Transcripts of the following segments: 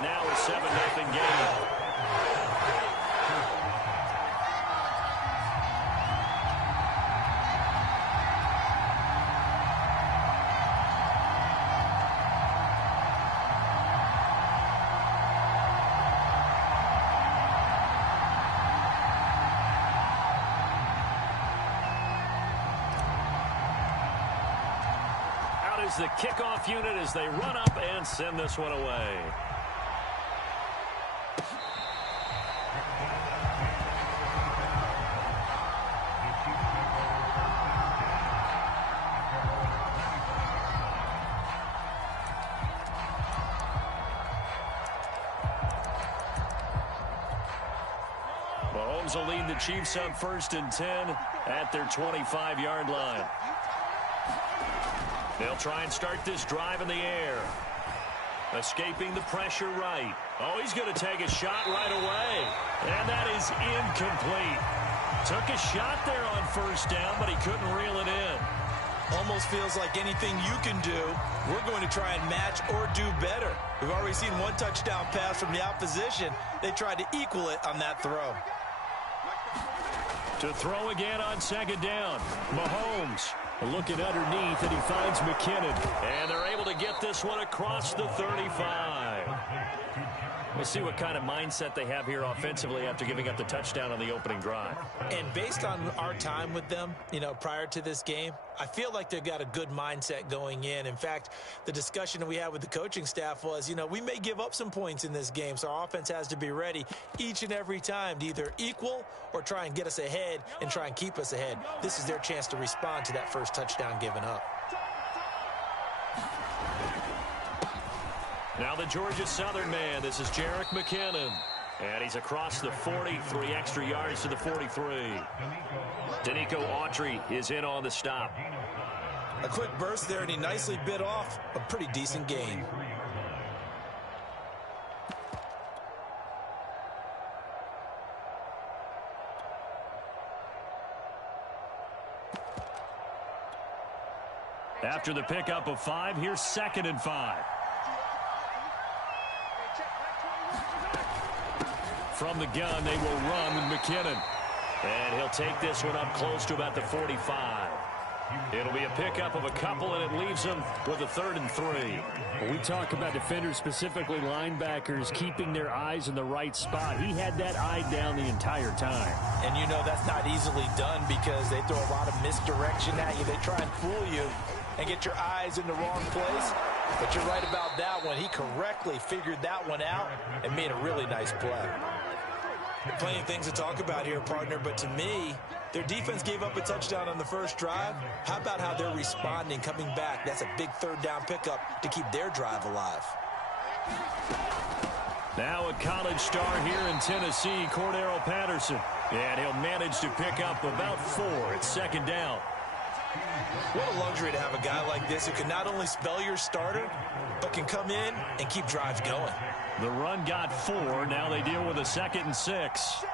It's now a 7-0 game. The kickoff unit as they run up and send this one away. Mahomes will lead the Chiefs on 1st and 10 at their 25-yard line. They'll try and start this drive in the air. Escaping the pressure right. Oh, he's going to take a shot right away. And that is incomplete. Took a shot there on 1st down, but he couldn't reel it in. Almost feels like anything you can do, we're going to try and match or do better. We've already seen one touchdown pass from the opposition. They tried to equal it on that throw. To throw again on 2nd down. Mahomes. Looking underneath, and he finds McKinnon. And they're able to get this one across the 35. We'll see what kind of mindset they have here offensively after giving up the touchdown on the opening drive. And based on our time with them, prior to this game, I feel like they've got a good mindset going in. In fact, the discussion that we had with the coaching staff was, we may give up some points in this game, so our offense has to be ready each and every time to either equal or try and get us ahead and try and keep us ahead. This is their chance to respond to that first touchdown given up. Now the Georgia Southern man, this is Jerick McKinnon. And he's across the 43 extra yards to the 43. Danico Autry is in on the stop. A quick burst there, and he nicely bit off a pretty decent gain. After the pickup of 5, here's 2nd and 5. From the gun, they will run with McKinnon. And he'll take this one up close to about the 45. It'll be a pickup of a couple, and it leaves them with a 3rd and 3. When we talk about defenders, specifically linebackers, keeping their eyes in the right spot. He had that eye down the entire time. And that's not easily done because they throw a lot of misdirection at you. They try and fool you and get your eyes in the wrong place. But you're right about that one. He correctly figured that one out and made a really nice play. Plenty of things to talk about here, partner, but to me, their defense gave up a touchdown on the first drive. How about how they're responding, coming back? That's a big 3rd down pickup to keep their drive alive. Now a college star here in Tennessee, Cordero Patterson. And he'll manage to pick up about 4 at 2nd down. What a luxury to have a guy like this who can not only spell your starter, but can come in and keep drives going. The run got 4. Now they deal with a 2nd and 6.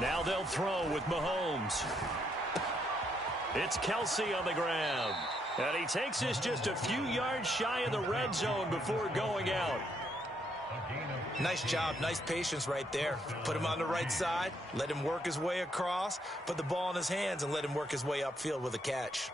Now they'll throw with Mahomes. It's Kelsey on the ground. And he takes this just a few yards shy of the red zone before going out. Nice job, nice patience right there. Put him on the right side, let him work his way across, put the ball in his hands, and let him work his way upfield with a catch.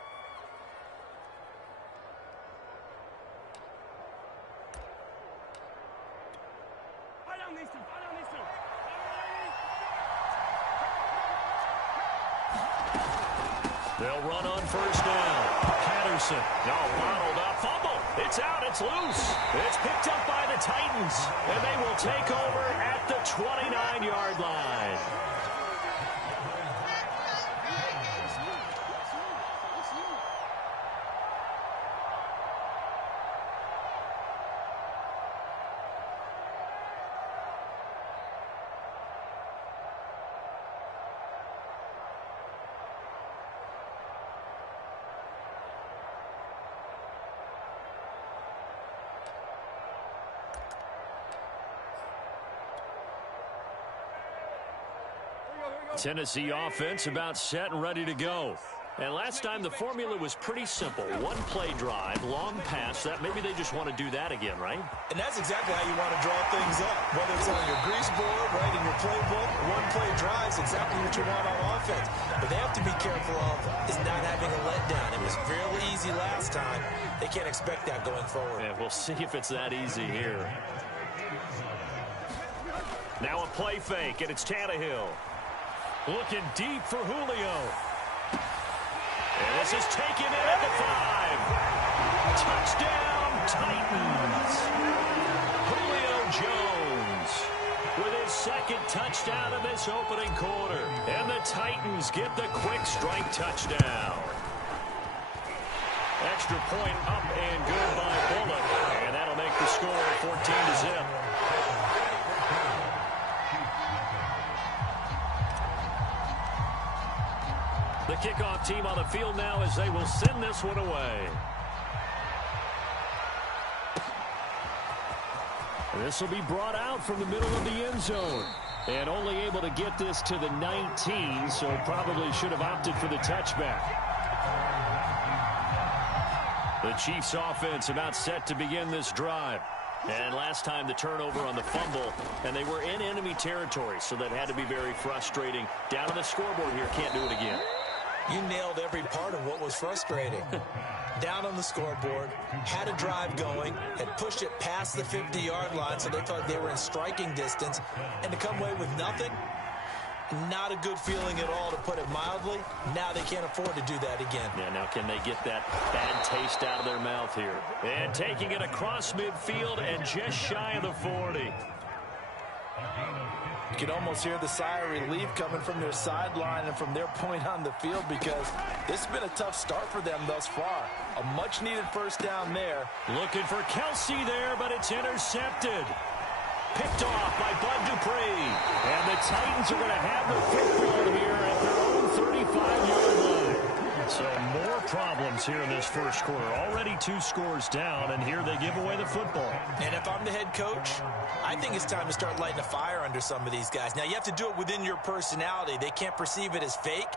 They'll run on 1st down. Patterson, bottled up, fumble. It's out, it's loose. It's picked up by the Titans, and they will take over at the 29-yard line. Tennessee offense about set and ready to go. And last time the formula was pretty simple. One play drive, long pass. That maybe they just want to do that again, right? And that's exactly how you want to draw things up. Whether it's on your grease board, right, in your playbook, one play drive is exactly what you want on offense. But they have to be careful of is not having a letdown. It was fairly easy last time. They can't expect that going forward. Yeah, we'll see if it's that easy here. Now a play fake, and it's Tannehill. Looking deep for Julio. And this is taken in at the 5. Touchdown, Titans. Julio Jones with his second touchdown of this opening quarter. And the Titans get the quick strike touchdown. Extra point up and good by Bullock. And that'll make the score 14-0. The kickoff team on the field now as they will send this one away. This will be brought out from the middle of the end zone. And only able to get this to the 19, so probably should have opted for the touchback. The Chiefs offense about set to begin this drive. And last time the turnover on the fumble, and they were in enemy territory, so that had to be very frustrating. Down on the scoreboard here, can't do it again. You nailed every part of what was frustrating. Down on the scoreboard, had a drive going, had pushed it past the 50-yard line, so they thought they were in striking distance, and to come away with nothing, not a good feeling at all, to put it mildly. Now they can't afford to do that again. Yeah, now can they get that bad taste out of their mouth here? And taking it across midfield and just shy of the 40. You can almost hear the sigh of relief coming from their sideline and from their point on the field, because this has been a tough start for them thus far. A much-needed first down there. Looking for Kelce there, but it's intercepted. Picked off by Bud Dupree. And the Titans are going to have the football here at their own 35-yard line. So more problems here in this first quarter. Already 2 scores down, and here they give away the football. And if I'm the head coach, I think it's time to start lighting a fire under some of these guys. Now, you have to do it within your personality. They can't perceive it as fake.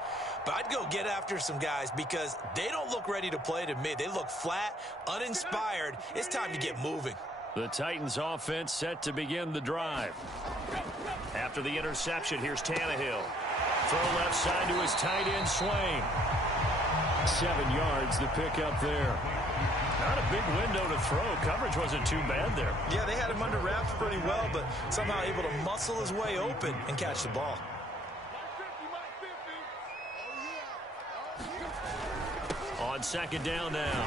But I'd go get after some guys, because they don't look ready to play to me. They look flat, uninspired. It's time to get moving. The Titans offense set to begin the drive. After the interception, here's Tannehill. Throw left side to his tight end, Swain. 7 yards to pick up there. Not a big window to throw. Coverage wasn't too bad there. Yeah, they had him under wraps pretty well, but somehow able to muscle his way open and catch the ball. On second down now,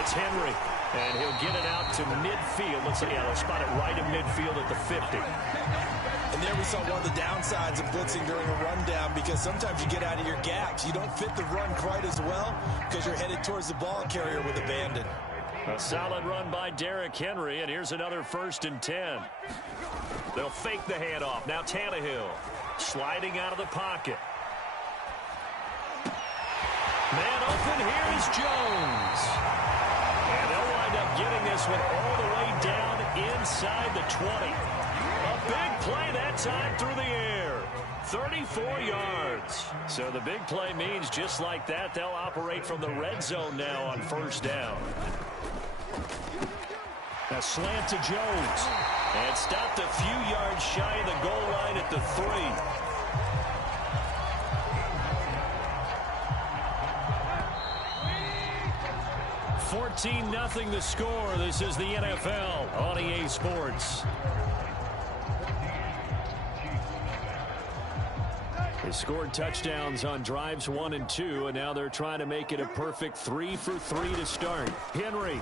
it's Henry, and he'll get it out to midfield. Let's see, they'll spot it right in midfield at the 50. And there we saw one of the downsides of blitzing during a rundown, because sometimes you get out of your gaps. You don't fit the run quite as well because you're headed towards the ball carrier with abandon. A solid run by Derrick Henry, and here's another 1st and 10. They'll fake the handoff. Now Tannehill sliding out of the pocket. Man open, here's Jones. And they'll wind up getting this one all the way down inside the 20. A big play that time through the air. 34 yards. So the big play means just like that, they'll operate from the red zone now on first down. A slant to Jones. And stopped a few yards shy of the goal line at the 3. 14-0 the score. This is the NFL on EA Sports. They scored touchdowns on drives 1 and 2, and now they're trying to make it a perfect 3 for 3 to start. Henry.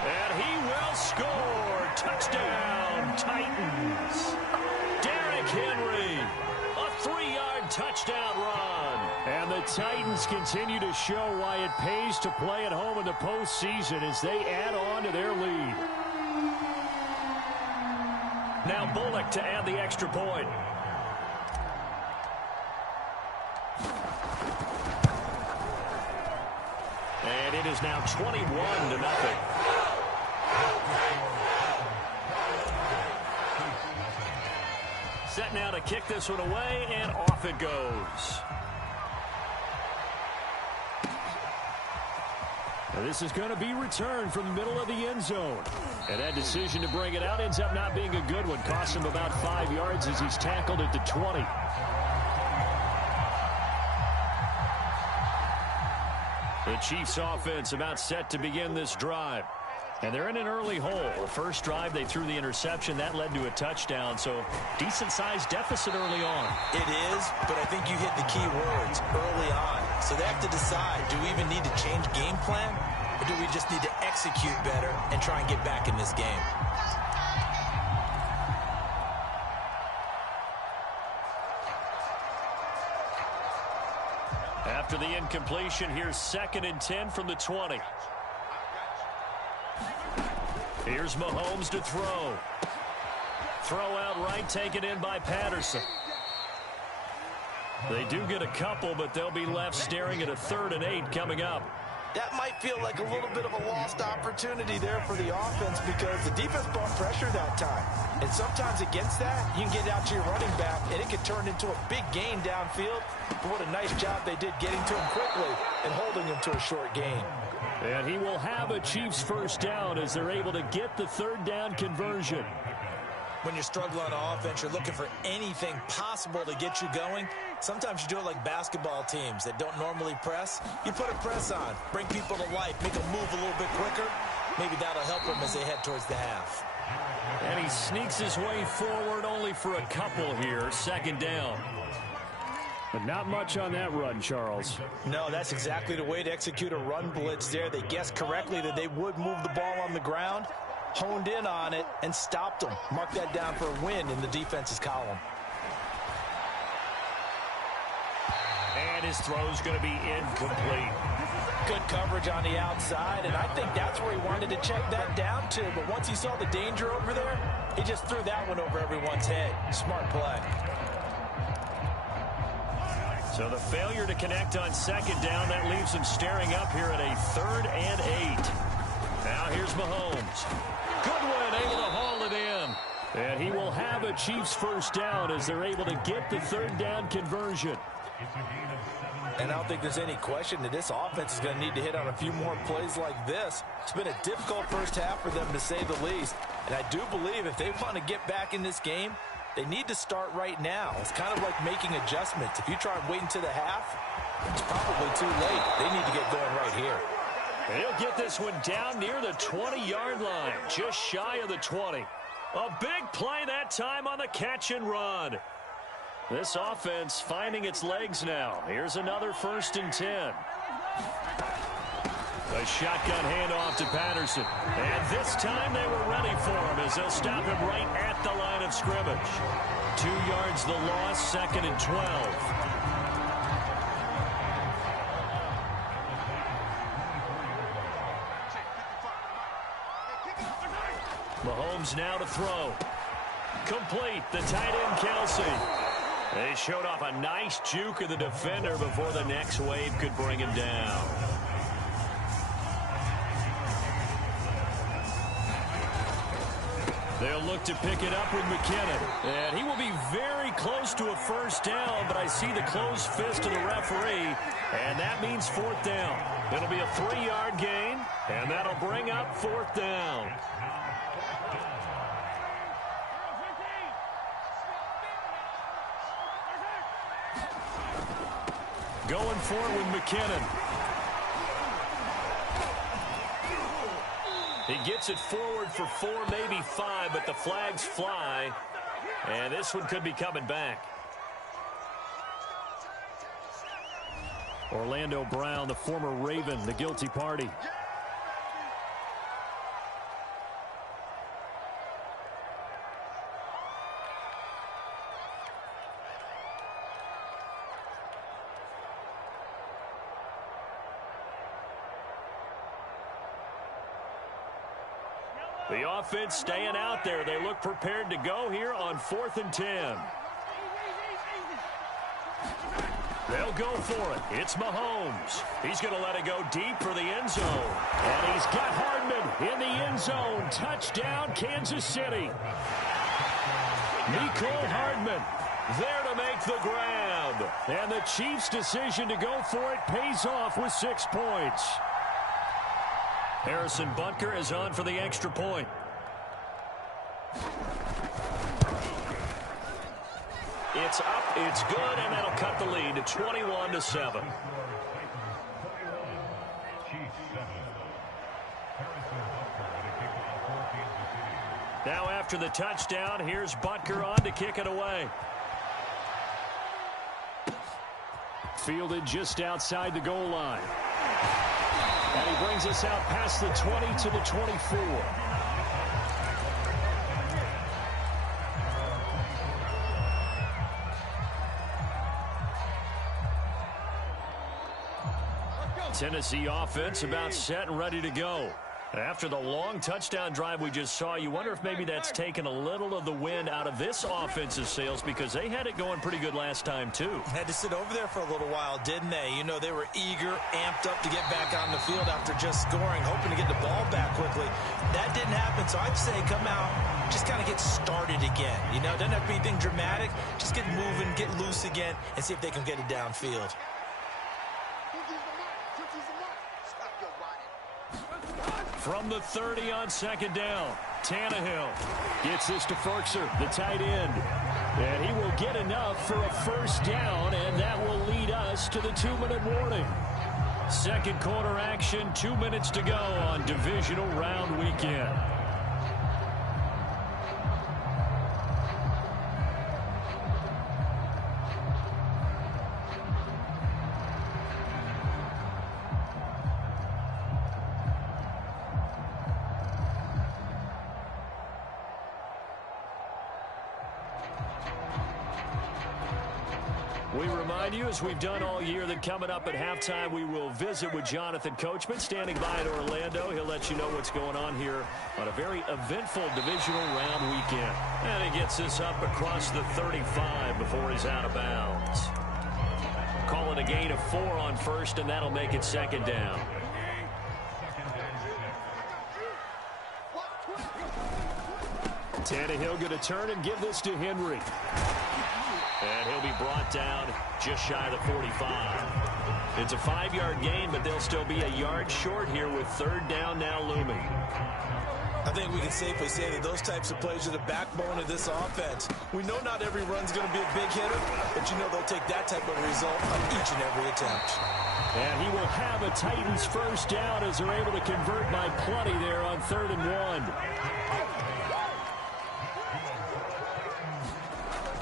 And he will score. Touchdown, Titans. Derrick Henry. A 3-yard touchdown run. And the Titans continue to show why it pays to play at home in the postseason as they add on to their lead. Now Bullock to add the extra point. And it is now 21-0. Set now to kick this one away, and off it goes. And this is going to be returned from the middle of the end zone. And that decision to bring it out ends up not being a good one. Costs him about 5 yards as he's tackled at the 20. The Chiefs offense about set to begin this drive. And they're in an early hole. The first drive, they threw the interception. That led to a touchdown, so decent-sized deficit early on. It is, but I think you hit the key words early on. So they have to decide, do we even need to change game plan, or do we just need to execute better and try and get back in this game? After the incompletion, here's 2nd and 10 from the 20. Here's Mahomes to throw. Throw out right, taken in by Patterson. They do get a couple, but they'll be left staring at a 3rd and 8 coming up. That might feel like a little bit of a lost opportunity there for the offense because the defense brought pressure that time. And sometimes against that, you can get out to your running back, and it can turn into a big gain downfield. But what a nice job they did getting to him quickly and holding him to a short gain. And he will have a Chiefs first down as they're able to get the 3rd down conversion. When you're struggling on offense, you're looking for anything possible to get you going. Sometimes you do it like basketball teams that don't normally press. You put a press on, bring people to life, make them move a little bit quicker. Maybe that'll help them as they head towards the half. And he sneaks his way forward only for a couple here. 2nd down. But not much on that run, Charles. No, that's exactly the way to execute a run blitz there. They guessed correctly that they would move the ball on the ground, honed in on it, and stopped them. Mark that down for a win in the defense's column. And his throw's going to be incomplete. Good coverage on the outside, and I think that's where he wanted to check that down to. But once he saw the danger over there, he just threw that one over everyone's head. Smart play. So the failure to connect on 2nd down, that leaves him staring up here at a 3rd and 8. Now here's Mahomes. Goodwin able to haul it in. And he will have a Chiefs first down as they're able to get the 3rd down conversion. And I don't think there's any question that this offense is going to need to hit on a few more plays like this. It's been a difficult first half for them, to say the least. And I do believe if they want to get back in this game, they need to start right now. It's kind of like making adjustments. If you try and wait until the half, it's probably too late. They need to get going right here. And he'll get this one down near the 20-yard line, just shy of the 20. A big play that time on the catch and run. This offense finding its legs now. Here's another 1st and 10. A shotgun handoff to Patterson. And this time they were ready for him as they'll stop him right at the line of scrimmage. 2 yards the loss, 2nd and 12. Mahomes now to throw. Complete, the tight end Kelce. They showed off a nice juke of the defender before the next wave could bring him down. They'll look to pick it up with McKinnon. And he will be very close to a first down, but I see the closed fist of the referee, and that means 4th down. It'll be a 3-yard gain, and that'll bring up 4th down. Going for it with McKinnon. He gets it forward for 4, maybe 5, but the flags fly. And this one could be coming back. Orlando Brown, the former Raven, the guilty party. The offense staying out there. They look prepared to go here on 4th and 10. They'll go for it. It's Mahomes. He's going to let it go deep for the end zone. And he's got Hardman in the end zone. Touchdown, Kansas City. Mecole Hardman there to make the grab. And the Chiefs' decision to go for it pays off with 6 points. Harrison Butker is on for the extra point. It's up, it's good, and that'll cut the lead to 21-7. Now after the touchdown, here's Butker on to kick it away. Fielded just outside the goal line. And he brings us out past the 20 to the 24. Tennessee offense about set and ready to go. After the long touchdown drive we just saw, you wonder if maybe that's taken a little of the wind out of this offensive sails, because they had it going pretty good last time too. Had to sit over there for a little while, didn't they? You know, they were eager, amped up to get back on the field after just scoring, hoping to get the ball back quickly. That didn't happen, so I'd say come out, just kind of get started again. You know, it doesn't have to be anything dramatic. Just get moving, get loose again, and see if they can get it downfield. From the 30 on second down, Tannehill gets this to Firkser, the tight end. And he will get enough for a first down, and that will lead us to the 2-minute warning. Second quarter action, 2 minutes to go on divisional round weekend. We remind you, as we've done all year, that coming up at halftime, we will visit with Jonathan Coachman, standing by in Orlando. He'll let you know what's going on here on a very eventful divisional round weekend. And he gets this up across the 35 before he's out of bounds. Calling a gain of 4 on first, and that'll make it second down. Tannehill going to turn and give this to Henry. And he'll be brought down just shy of the 45. It's a 5-yard gain, but they'll still be a yard short here with third down now looming. I think we can safely say that those types of plays are the backbone of this offense. We know not every run's going to be a big hitter, but you know they'll take that type of result on each and every attempt. And he will have a Titans first down as they're able to convert by plenty there on 3rd and 1.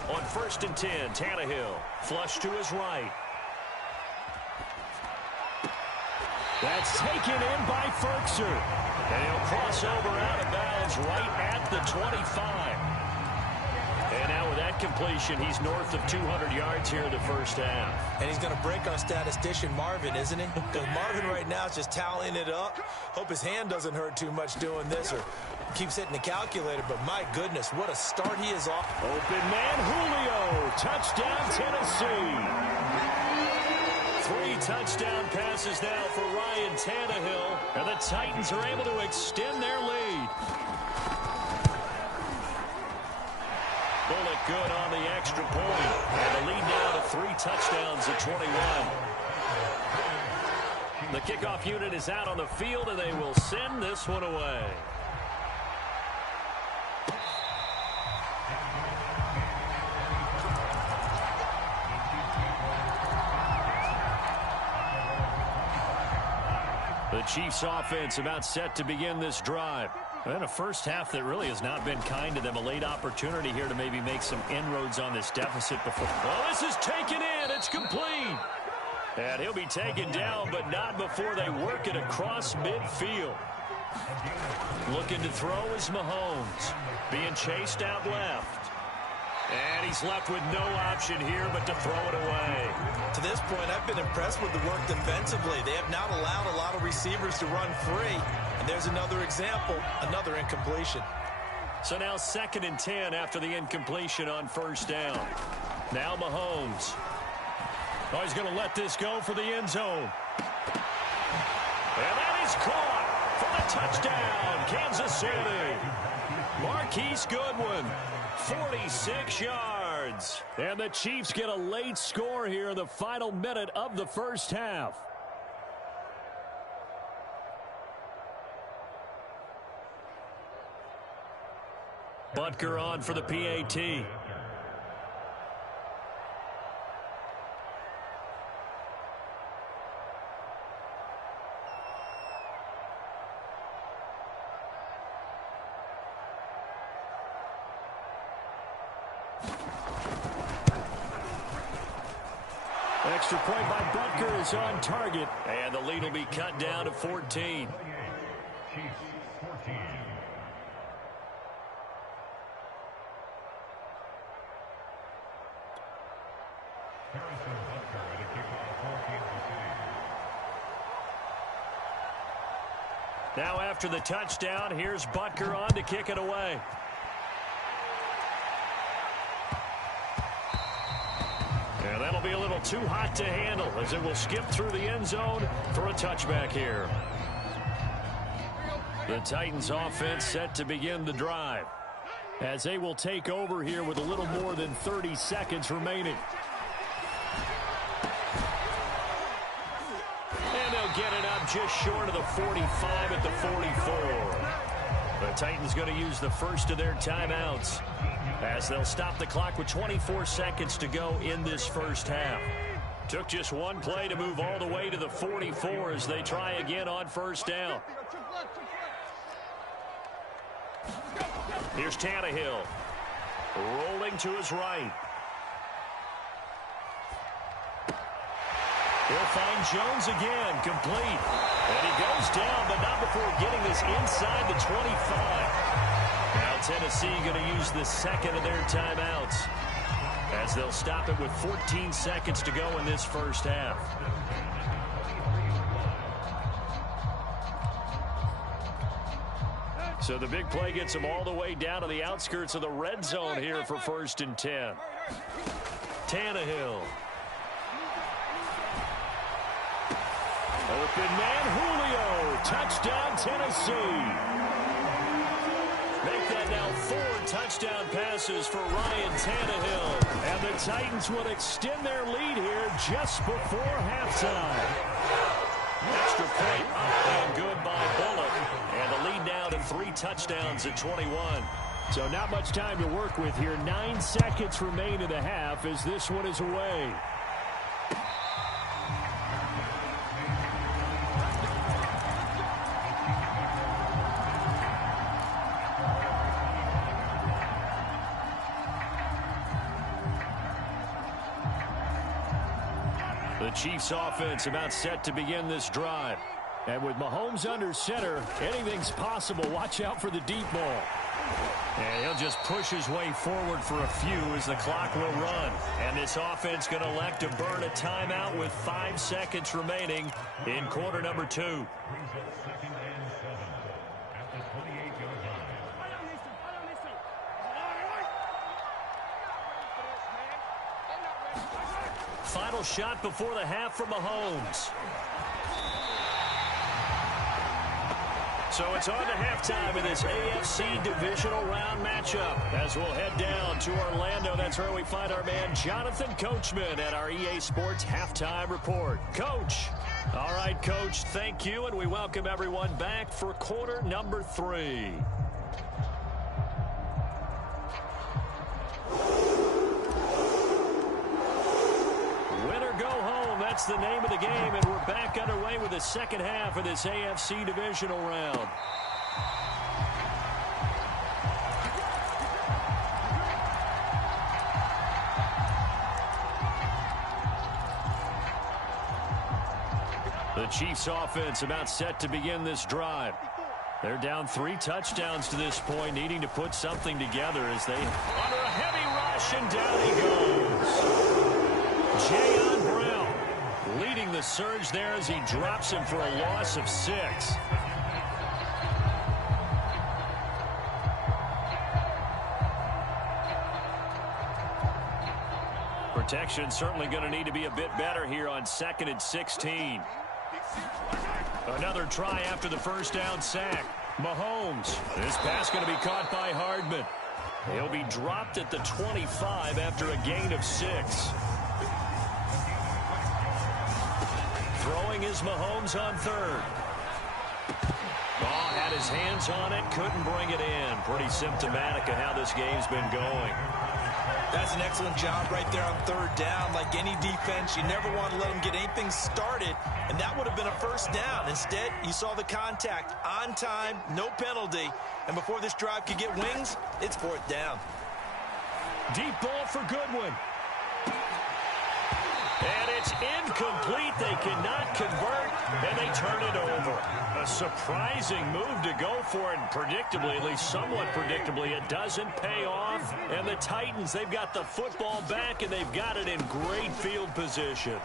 On 1st and 10, Tannehill flush to his right. That's taken in by Firkser. And he'll cross over out of bounds right at the 25. And now with that completion, he's north of 200 yards here in the first half. And he's going to break our statistician Marvin, isn't he? Because Marvin right now is just tallying it up. Hope his hand doesn't hurt too much doing this, or keeps hitting the calculator. But my goodness, what a start he is off. Open man Julio. Touchdown Tennessee. 3 touchdown passes now for Ryan Tannehill. And the Titans are able to extend their lead. Bullet good on the extra point. And the lead now to 3 touchdowns at 21. The kickoff unit is out on the field, and they will send this one away. The Chiefs offense about set to begin this drive. And a first half that really has not been kind to them. A late opportunity here to maybe make some inroads on this deficit before. Well, this is taken in. It's complete. And he'll be taken down, but not before they work it across midfield. Looking to throw is Mahomes. Being chased out left. And he's left with no option here but to throw it away. To this point, I've been impressed with the work defensively. They have not allowed a lot of receivers to run free. And there's another example, another incompletion. So now 2nd and 10 after the incompletion on first down. Now Mahomes. Oh, he's going to let this go for the end zone. And that is caught for the touchdown, Kansas City. Marquise Goodwin, 46 yards. And the Chiefs get a late score here in the final minute of the first half. Butker on for the PAT. Extra point by Butker is on target. And the lead will be cut down to 14. Now after the touchdown, here's Butker on to kick it away. And that'll be a little too hot to handle as it will skip through the end zone for a touchback here. The Titans offense set to begin the drive as they will take over here with a little more than 30 seconds remaining. And they'll get it up just short of the 45 at the 44. The Titans going to use the first of their timeouts as they'll stop the clock with 24 seconds to go in this first half. Took just one play to move all the way to the 44 as they try again on first down. Here's Tannehill. Rolling to his right. He'll find Jones again, complete. And he goes down, but not before getting this inside the 25. Now Tennessee going to use the second of their timeouts as they'll stop it with 14 seconds to go in this first half. So the big play gets them all the way down to the outskirts of the red zone here for 1st and 10. Tannehill. Open man Julio. Touchdown Tennessee. Make that now 4 touchdown passes for Ryan Tannehill. And the Titans will extend their lead here just before halftime. Extra point up and good by Bullock. And the lead now to 3 touchdowns at 21. So not much time to work with here. 9 seconds remain in the half as this one is away. The Chiefs offense about set to begin this drive. And with Mahomes under center, anything's possible. Watch out for the deep ball. And he'll just push his way forward for a few as the clock will run. And this offense going to elect to burn a timeout with 5 seconds remaining in quarter number 2. Final shot before the half from Mahomes. So it's on to halftime in this AFC divisional round matchup as we'll head down to Orlando. That's where we find our man Jonathan Coachman at our EA Sports Halftime Report. Coach. All right, Coach, thank you, and we welcome everyone back for quarter number 3. That's the name of the game, and we're back underway with the second half of this AFC divisional round. The Chiefs offense about set to begin this drive. They're down 3 touchdowns to this point, needing to put something together as they under a heavy rush, and down he goes. Jayon Brown leading the surge there as he drops him for a loss of 6. Protection certainly going to need to be a bit better here on 2nd and 16. Another try after the first down sack. Mahomes. This pass going to be caught by Hardman. He'll be dropped at the 25 after a gain of 6. Throwing is Mahomes on 3rd. Oh, Had his hands on it, couldn't bring it in. Pretty symptomatic of how this game's been going. That's an excellent job right there on third down. Like any defense, you never want to let them get anything started, and that would have been a first down. Instead, you saw the contact on time, no penalty, and before this drive could get wings, it's fourth down. Deep ball for Goodwin. And it's incomplete. They cannot convert, and they turn it over. A surprising move to go for it. Predictably, at least somewhat predictably, it doesn't pay off. And the Titans, they've got the football back, and they've got it in great field position.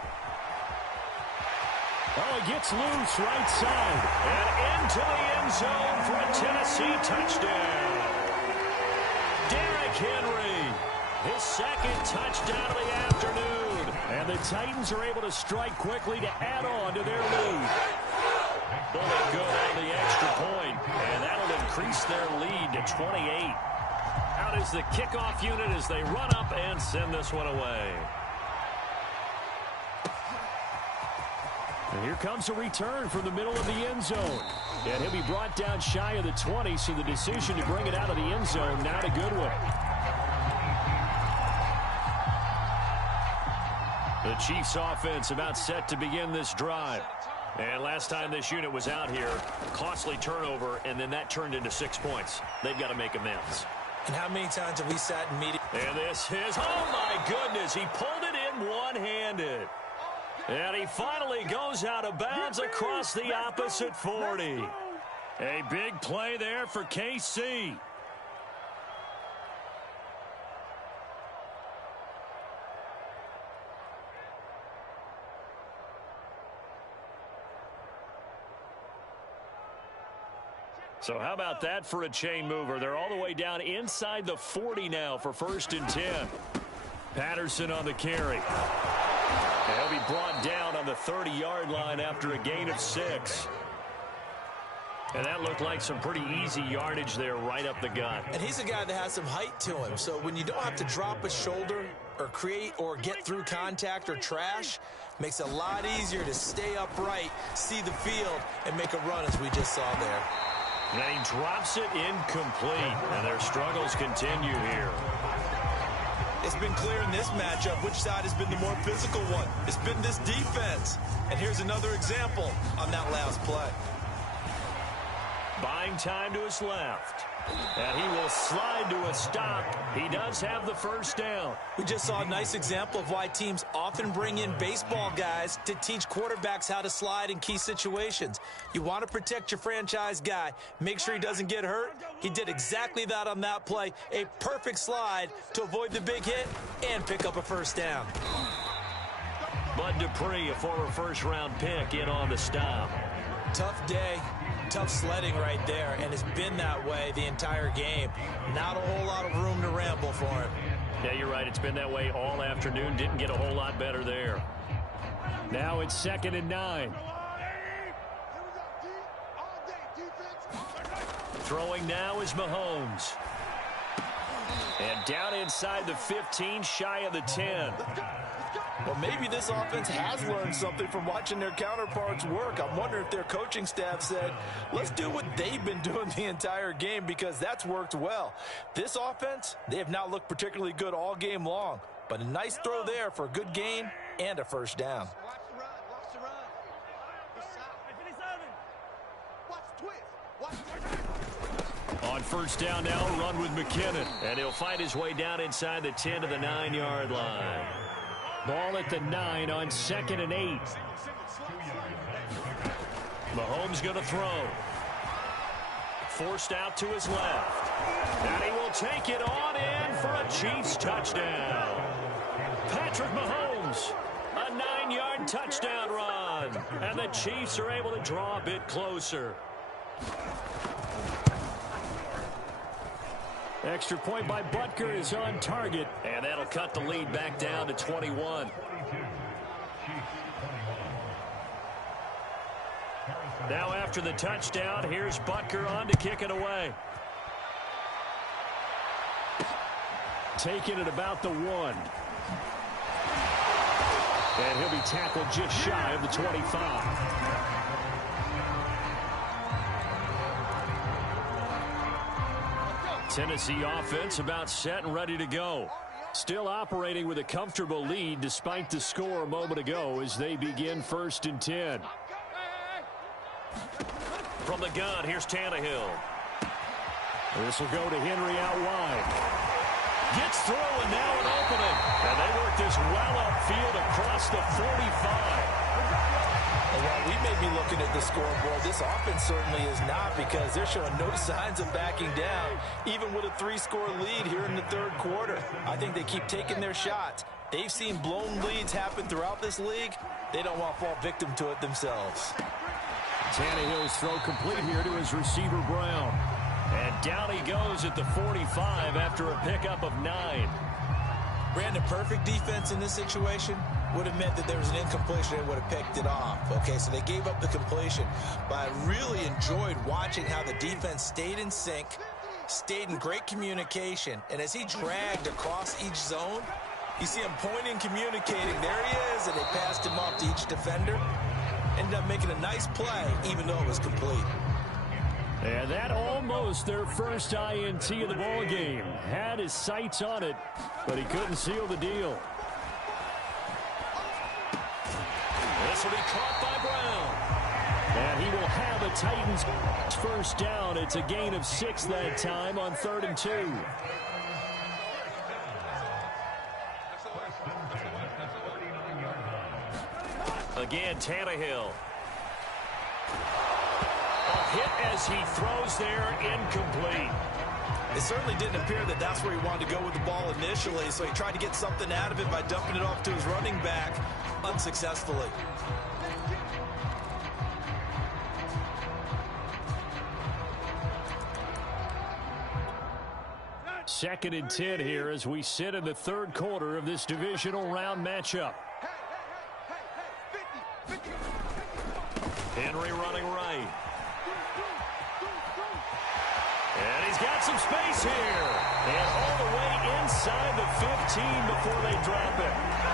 Oh, he gets loose right side. And into the end zone for a Tennessee touchdown. Derrick Henry, his second touchdown of the afternoon. And the Titans are able to strike quickly to add on to their lead. Bullet good on the extra point, and that'll increase their lead to 28. Out is the kickoff unit as they run up and send this one away. And here comes a return from the middle of the end zone. And he'll be brought down shy of the 20, so the decision to bring it out of the end zone now to Goodwin. The Chiefs offense about set to begin this drive. And last time this unit was out here, costly turnover, and then that turned into 6 points. They've got to make amends. And how many times have we sat in meetings? And this is, oh my goodness, he pulled it in one-handed. And he finally goes out of bounds across the opposite 40. A big play there for KC. So how about that for a chain mover? They're all the way down inside the 40 now for 1st and 10. Patterson on the carry. He'll be brought down on the 30-yard line after a gain of 6. And that looked like some pretty easy yardage there right up the gut. And he's a guy that has some height to him. So when you don't have to drop a shoulder or create or get through contact or trash, makes it a lot easier to stay upright, see the field, and make a run as we just saw there. And he drops it incomplete, and their struggles continue here. It's been clear in this matchup which side has been the more physical one. It's been this defense. And here's another example on that last play. Buying time to his left. And he will slide to a stop. He does have the first down. We just saw a nice example of why teams often bring in baseball guys to teach quarterbacks how to slide in key situations. You want to protect your franchise guy. Make sure he doesn't get hurt. He did exactly that on that play. A perfect slide to avoid the big hit and pick up a first down. Bud Dupree, a former first-round pick, in on the stop. Tough day. Tough sledding right there, and it's been that way the entire game. Not a whole lot of room to ramble for him. Yeah, you're right. It's been that way all afternoon. Didn't get a whole lot better there. Now it's 2nd and 9. Throwing now is Mahomes. And down inside the 15, shy of the 10. Well, maybe this offense has learned something from watching their counterparts work. I'm wondering if their coaching staff said, let's do what they've been doing the entire game, because that's worked well. This offense, they have not looked particularly good all game long, but a nice throw there for a good gain and a first down. On first down now, a run with McKinnon. And he'll fight his way down inside the 10 to the 9-yard line. Ball at the 9 on 2nd and 8. Mahomes going to throw. Forced out to his left. And he will take it on in for a Chiefs touchdown. Patrick Mahomes, a 9-yard touchdown run. And the Chiefs are able to draw a bit closer. Extra point by Butker is on target. And that'll cut the lead back down to 21. Now after the touchdown, here's Butker on to kick it away. Taking it about the 1. And he'll be tackled just shy of the 25. Tennessee offense about set and ready to go. Still operating with a comfortable lead despite the score a moment ago as they begin 1st and 10. From the gun, here's Tannehill. This will go to Henry out wide. Gets through and now an opening. And they work this well upfield across the 45. And while we may be looking at the scoreboard, this offense certainly is not, because they're showing no signs of backing down, even with a 3-score lead here in the 3rd quarter. I think they keep taking their shots. They've seen blown leads happen throughout this league. They don't want to fall victim to it themselves. Tannehill's throw complete here to his receiver, Brown. And down he goes at the 45 after a pickup of 9. Brandon, perfect defense in this situation would have meant that there was an incompletion and would have picked it off. Okay, so they gave up the completion. But I really enjoyed watching how the defense stayed in sync, stayed in great communication. And as he dragged across each zone, you see him pointing, communicating. There he is, and they passed him off to each defender. Ended up making a nice play, even though it was complete. And that almost their first INT of the ball game. Had his sights on it, but he couldn't seal the deal. This will be caught by Brown. And he will have a Titans first down. It's a gain of 6 that time on 3rd and 2. Again, Tannehill. A hit as he throws there, incomplete. It certainly didn't appear that that's where he wanted to go with the ball initially, so he tried to get something out of it by dumping it off to his running back unsuccessfully. Second and 10 here as we sit in the 3rd quarter of this divisional round matchup. Henry running right. And he's got some space here. And all the way inside the 15 before they drop it.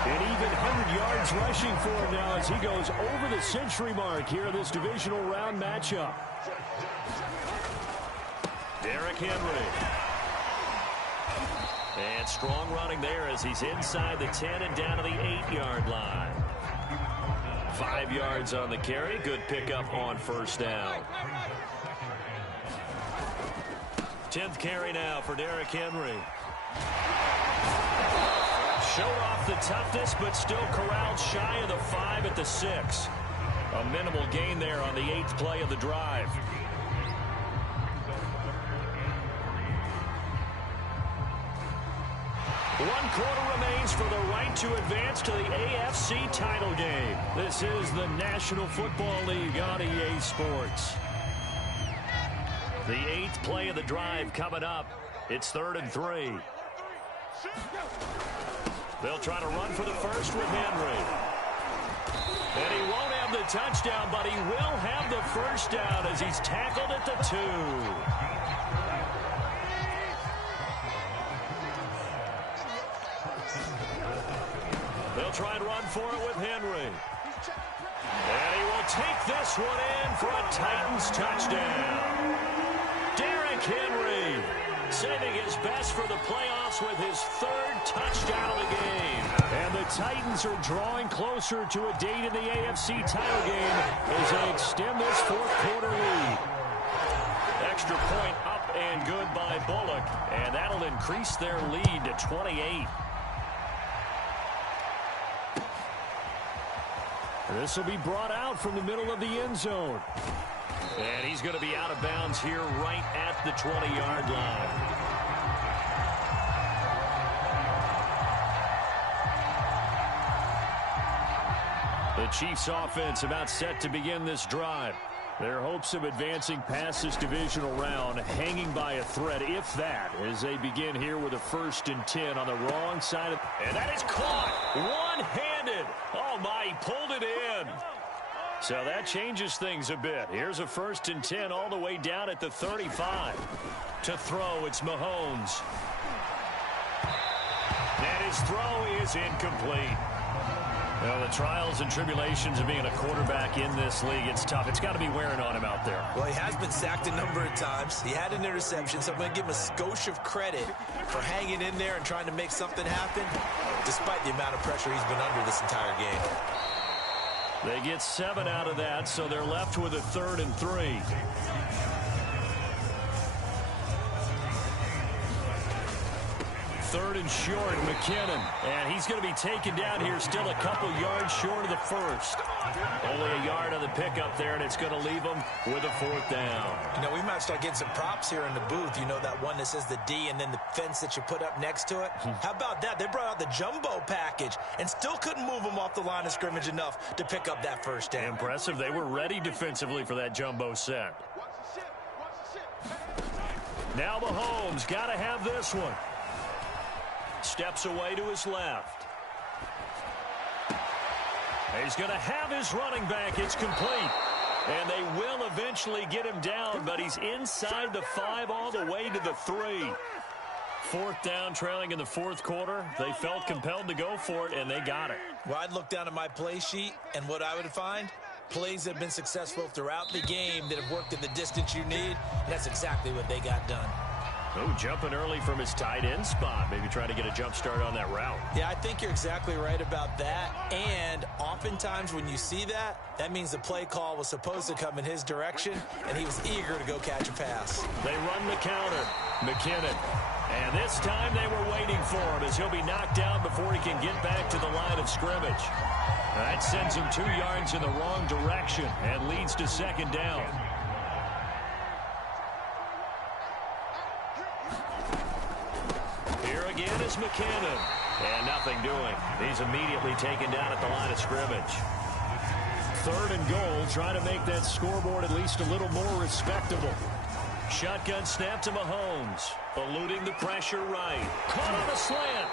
And even 100 yards rushing for him now as he goes over the century mark here in this divisional round matchup. Derrick Henry. And strong running there as he's inside the 10 and down to the 8-yard line. 5 yards on the carry. Good pickup on first down. 10th carry now for Derrick Henry. Showed off the toughness, but still corralled shy of the 5 at the 6. A minimal gain there on the 8th play of the drive. One quarter remains for the right to advance to the AFC title game. This is the National Football League on EA Sports. The 8th play of the drive coming up. It's 3rd and 3. They'll try to run for the first with Henry. And he won't have the touchdown, but he will have the first down as he's tackled at the 2. They'll try and run for it with Henry. And he will take this one in for a Titans touchdown. Derrick Henry saving his best for the playoffs with his 3rd touchdown of the game. And the Titans are drawing closer to a date in the AFC title game as they extend this 4th quarter lead. Extra point up and good by Bullock. And that'll increase their lead to 28. This will be brought out from the middle of the end zone. And he's going to be out of bounds here right at the 20-yard line. The Chiefs offense about set to begin this drive. Their hopes of advancing past this divisional round hanging by a thread, if that, as they begin here with a 1st and 10 on the wrong side of... And that is caught one-handed. Oh, my, he pulled it in. So that changes things a bit. Here's a 1st and 10 all the way down at the 35. To throw, it's Mahomes. And his throw is incomplete. Well, the trials and tribulations of being a quarterback in this league, it's tough. It's got to be wearing on him out there. Well, he has been sacked a number of times. He had an interception, so I'm going to give him a skosh of credit for hanging in there and trying to make something happen, despite the amount of pressure he's been under this entire game. They get 7 out of that, so they're left with a 3rd and 3. Third and short, McKinnon. And he's going to be taken down here, still a couple yards short of the first. Only a yard on the pickup there, and it's going to leave him with a 4th down. You know, we might start getting some props here in the booth. You know, that one that says the D and then the fence that you put up next to it? How about that? They brought out the jumbo package and still couldn't move him off the line of scrimmage enough to pick up that 1st down. Impressive. They were ready defensively for that jumbo set. Now Mahomes got to have this one. Steps away to his left. He's going to have his running back. It's complete. And they will eventually get him down, but he's inside the 5 all the way to the 3. 4th down, trailing in the 4th quarter. They felt compelled to go for it, and they got it. Well, I'd look down at my play sheet, and what I would find, plays that have been successful throughout the game that have worked at the distance you need, and that's exactly what they got done. Oh, jumping early from his tight end spot. Maybe trying to get a jump start on that route. Yeah, I think you're exactly right about that. And oftentimes when you see that, that means the play call was supposed to come in his direction, and he was eager to go catch a pass. They run the counter. McKinnon. And this time they were waiting for him as he'll be knocked down before he can get back to the line of scrimmage. That sends him 2 yards in the wrong direction and leads to 2nd down. Again is McKinnon. And nothing doing. He's immediately taken down at the line of scrimmage. 3rd and goal, trying to make that scoreboard at least a little more respectable. Shotgun snap to Mahomes. Eluding the pressure right. Caught on a slant.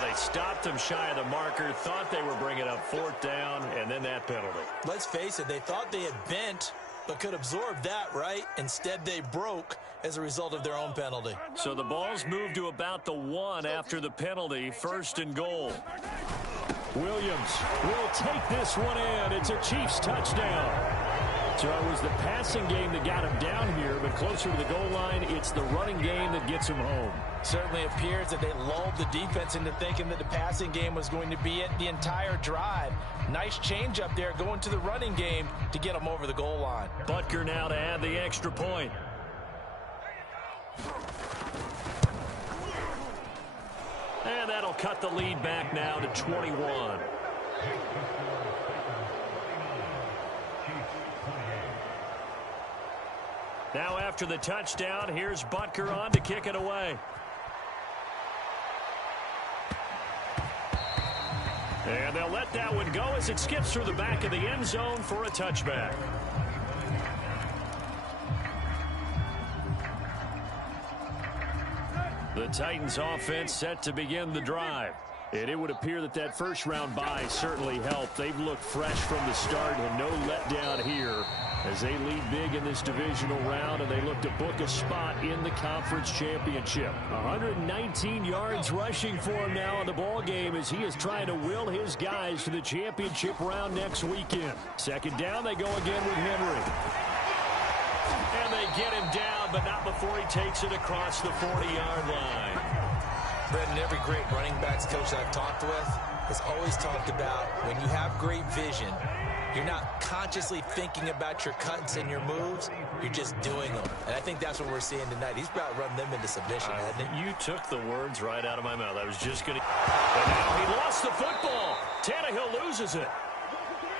They stopped him shy of the marker, thought they were bringing up 4th down, and then that penalty. Let's face it, they thought they had bent but could absorb that, right? Instead, they broke as a result of their own penalty. So the ball's moved to about the 1 after the penalty. 1st and goal. Williams will take this one in. It's a Chiefs touchdown. So it was the passing game that got him down here, but closer to the goal line, it's the running game that gets him home. Certainly appears that they lulled the defense into thinking that the passing game was going to be it the entire drive. Nice change up there going to the running game to get them over the goal line. Butker now to add the extra point. And that'll cut the lead back now to 21. Now after the touchdown, here's Butker on to kick it away. And they'll let that one go as it skips through the back of the end zone for a touchback. The Titans offense set to begin the drive. And it would appear that that first round bye certainly helped. They've looked fresh from the start and no letdown here as they lead big in this divisional round, and they look to book a spot in the conference championship. 119 yards rushing for him now in the ball game as he is trying to will his guys to the championship round next weekend. 2nd down, they go again with Henry. And they get him down, but not before he takes it across the 40-yard line. Brendan, every great running backs coach I've talked with has always talked about when you have great vision, you're not consciously thinking about your cuts and your moves. You're just doing them. And I think that's what we're seeing tonight. He's about to run them into submission, hasn't he? You took the words right out of my mouth. I was just going to... And now he lost the football. Tannehill loses it.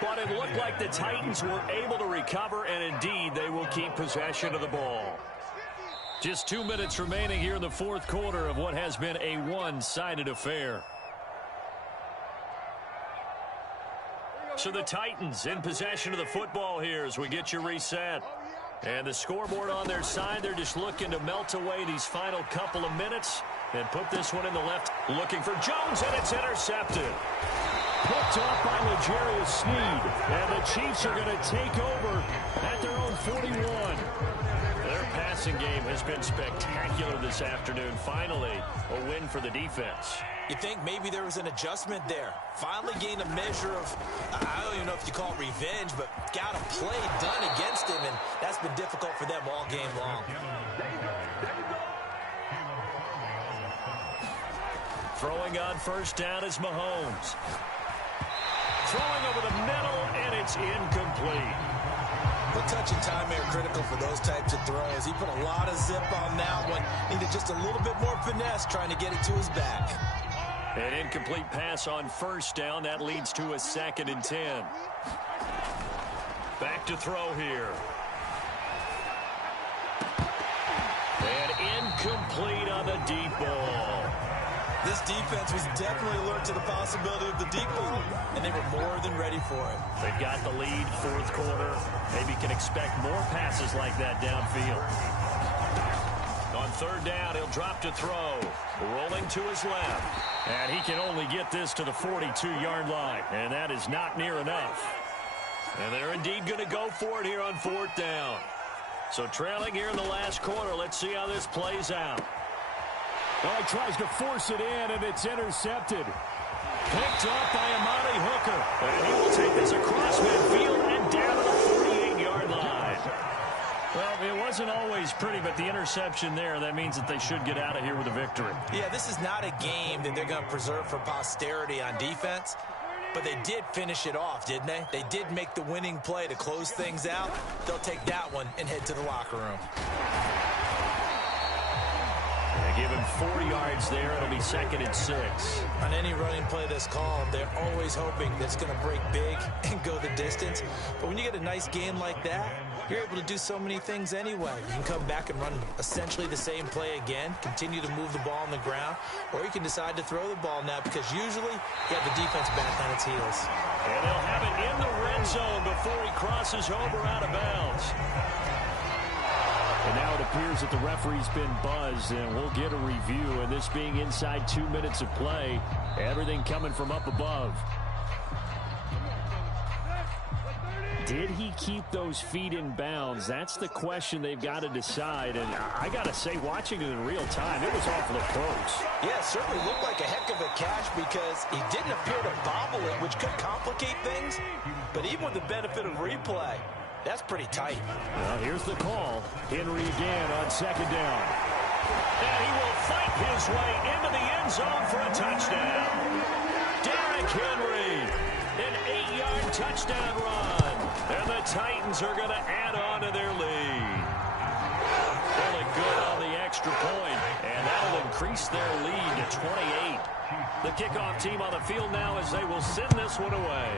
But it looked like the Titans were able to recover, and indeed they will keep possession of the ball. Just 2 minutes remaining here in the 4th quarter of what has been a one-sided affair. So the Titans in possession of the football here as we get you reset. And the scoreboard on their side, they're just looking to melt away these final couple of minutes and put this one in the left. Looking for Jones, and it's intercepted. Picked off by L'Jarius Sneed. And the Chiefs are going to take over at their own 41. Their pass passing game has been spectacular this afternoon. Finally, a win for the defense. You think maybe there was an adjustment there. Finally gained a measure of, I don't even know if you call it revenge, but got a play done against him, and that's been difficult for them all game long. Throwing on first down is Mahomes. Throwing over the middle, and it's incomplete. The touch and time are critical for those types of throws. He put a lot of zip on that one. Needed just a little bit more finesse trying to get it to his back. An incomplete pass on first down. That leads to a 2nd and 10. Back to throw here. And incomplete on the deep ball. This defense was definitely alert to the possibility of the deep ball, and they were more than ready for it. They've got the lead, 4th quarter. Maybe can expect more passes like that downfield. On 3rd down, he'll drop to throw. Rolling to his left. And he can only get this to the 42-yard line. And that is not near enough. And they're indeed going to go for it here on 4th down. So trailing here in the last quarter. Let's see how this plays out. Oh, he tries to force it in, and it's intercepted. Picked off by Amani Hooker. And he will take this across midfield and down to the 48-yard line. Well, it wasn't always pretty, but the interception there, that means that they should get out of here with a victory. Yeah, this is not a game that they're going to preserve for posterity on defense, but they did finish it off, didn't they? They did make the winning play to close things out. They'll take that one and head to the locker room. They give him 4 yards there. It'll be 2nd and 6. On any running play that's called, they're always hoping that it's going to break big and go the distance. But when you get a nice game like that, you're able to do so many things anyway. You can come back and run essentially the same play again, continue to move the ball on the ground, or you can decide to throw the ball now because usually you have the defense back on its heels. And they'll have it in the red zone before he crosses over out of bounds. And now it appears that the referee's been buzzed, and we'll get a review. And this being inside 2 minutes of play, everything coming from up above. Did he keep those feet in bounds? That's the question they've got to decide. And I got to say, watching it in real time, it was awfully close. Yeah, it certainly looked like a heck of a catch because he didn't appear to bobble it, which could complicate things. But even with the benefit of replay, that's pretty tight. Well, here's the call. Henry again on 2nd down. And he will fight his way into the end zone for a touchdown. Derrick Henry, an 8-yard touchdown run. And the Titans are going to add on to their lead. Really good on the extra point, and that'll increase their lead to 28. The kickoff team on the field now as they will send this one away.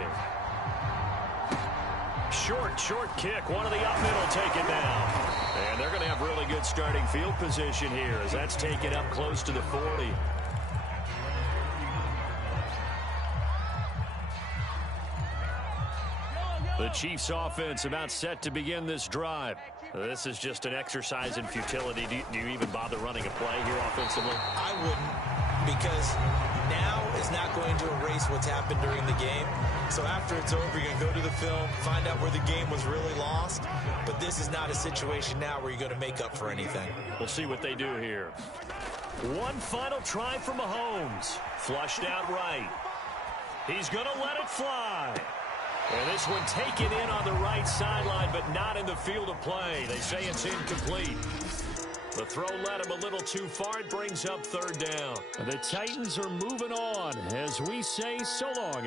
Short kick. One of the up middle taken down. And they're going to have really good starting field position here as that's taken up close to the 40. The Chiefs offense about set to begin this drive. This is just an exercise in futility. Do you even bother running a play here offensively? I wouldn't, because now is not going to erase what's happened during the game. So after it's over, you're going to go to the film, find out where the game was really lost. But this is not a situation now where you're going to make up for anything. We'll see what they do here. One final try for Mahomes. Flushed out right. He's going to let it fly. And this one taken in on the right sideline, but not in the field of play. They say it's incomplete. The throw led him a little too far. It brings up 3rd down. The Titans are moving on as we say so long.